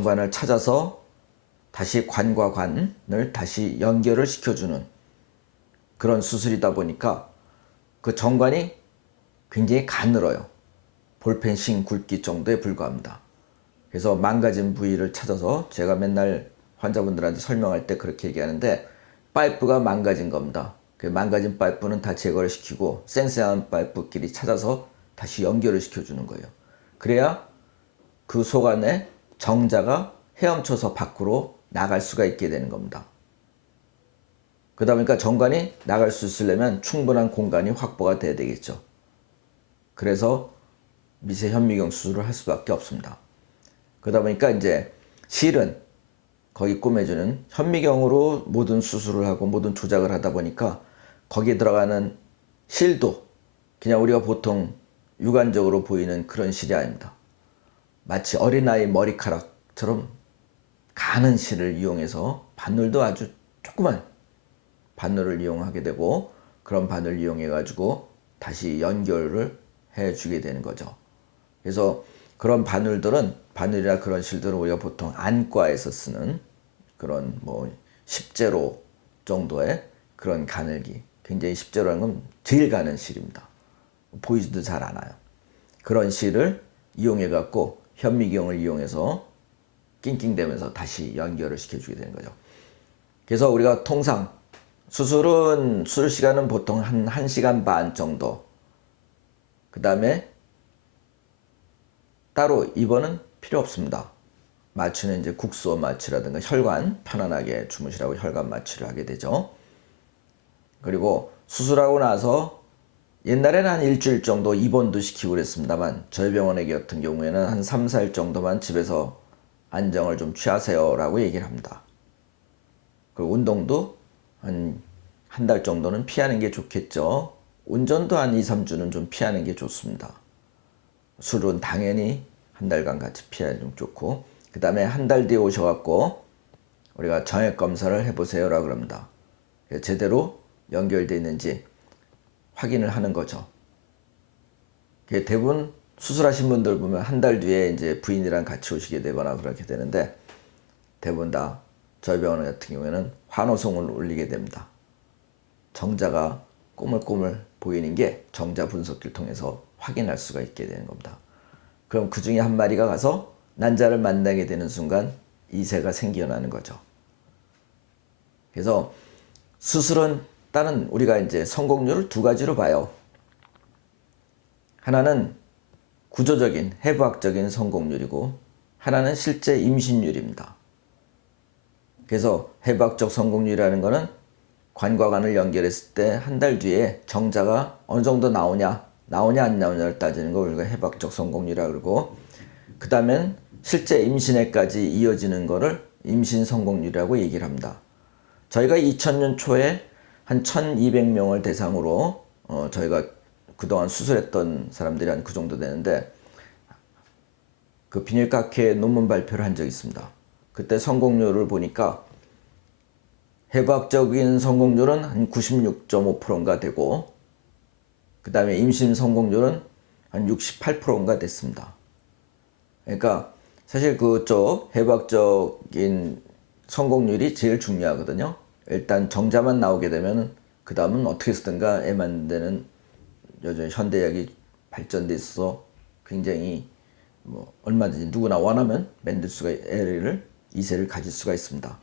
정관을 찾아서 다시 관과 관을 다시 연결을 시켜주는 그런 수술이다 보니까 그 정관이 굉장히 가늘어요. 볼펜싱 굵기 정도에 불과합니다. 그래서 망가진 부위를 찾아서 제가 맨날 환자분들한테 설명할 때 그렇게 얘기하는데, 파이프가 망가진 겁니다. 그 망가진 파이프는 다 제거를 시키고 쌩쌩한 파이프끼리 찾아서 다시 연결을 시켜주는 거예요. 그래야 그 속 안에 정자가 헤엄쳐서 밖으로 나갈 수가 있게 되는 겁니다. 그러다 보니까 정관이 나갈 수 있으려면 충분한 공간이 확보가 돼야 되겠죠. 그래서 미세 현미경 수술을 할 수밖에 없습니다. 그러다 보니까 이제 실은 거기 꼬매주는 현미경으로 모든 수술을 하고 모든 조작을 하다 보니까 거기에 들어가는 실도 그냥 우리가 보통 육안적으로 보이는 그런 실이 아닙니다. 마치 어린아이 머리카락처럼 가는 실을 이용해서 바늘도 아주 조그만 바늘을 이용하게 되고, 그런 바늘을 이용해 가지고 다시 연결을 해 주게 되는 거죠. 그래서 그런 바늘들은, 바늘이나 그런 실들은 우리가 보통 안과에서 쓰는 그런 뭐 10제로 정도의 그런 가늘기, 굉장히 10제로라는 건 제일 가는 실입니다. 보이지도 잘 않아요. 그런 실을 이용해 갖고 현미경을 이용해서 낑낑대면서 다시 연결을 시켜주게 되는 거죠. 그래서 우리가 통상 수술 시간은 보통 한 1시간 반 정도, 그 다음에 따로 입원은 필요 없습니다. 마취는 이제 국소 마취라든가 혈관 편안하게 주무시라고 혈관 마취를 하게 되죠. 그리고 수술하고 나서 옛날에는 한 일주일 정도 입원도 시키고 그랬습니다만, 저희 병원의 같은 경우에는 한 3, 4일 정도만 집에서 안정을 좀 취하세요 라고 얘기를 합니다. 그리고 운동도 한 달 정도는 피하는 게 좋겠죠. 운전도 한 2, 3주는 좀 피하는 게 좋습니다. 술은 당연히 한 달간 같이 피하는 게 좋고, 그 다음에 한 달 뒤에 오셔갖고 우리가 정액 검사를 해보세요 라고 합니다. 제대로 연결되어 있는지 확인을 하는 거죠. 대부분 수술하신 분들 보면 한 달 뒤에 이제 부인이랑 같이 오시게 되거나 그렇게 되는데, 대부분 다 저희 병원 같은 경우에는 환호성을 울리게 됩니다. 정자가 꼬물꼬물 보이는 게 정자 분석기를 통해서 확인할 수가 있게 되는 겁니다. 그럼 그 중에 한 마리가 가서 난자를 만나게 되는 순간 이세가 생겨나는 거죠. 그래서 수술은 다른 우리가 이제 성공률을 두 가지로 봐요. 하나는 구조적인 해부학적인 성공률이고, 하나는 실제 임신율입니다. 그래서 해부학적 성공률이라는 것은 관과 관을 연결했을 때 한 달 뒤에 정자가 어느 정도 나오냐 안 나오냐를 따지는 걸 우리가 해부학적 성공률이라고 그러고, 그 다음엔 실제 임신에까지 이어지는 거를 임신 성공률이라고 얘기를 합니다. 저희가 2000년 초에 한 1200명을 대상으로 저희가 그동안 수술했던 사람들이 한 그 정도 되는데, 그 비닐학회 논문 발표를 한 적이 있습니다. 그때 성공률을 보니까 해부학적인 성공률은 한 96.5%인가 되고, 그 다음에 임신 성공률은 한 68%인가 됐습니다. 그러니까 사실 그쪽 해부학적인 성공률이 제일 중요하거든요. 일단 정자만 나오게 되면 그 다음은 어떻게 쓰든가 애 만드는, 요즘 현대의학이 발전돼 있어서 굉장히 뭐 얼마든지 누구나 원하면 만들 수가, 애를 이세를 가질 수가 있습니다.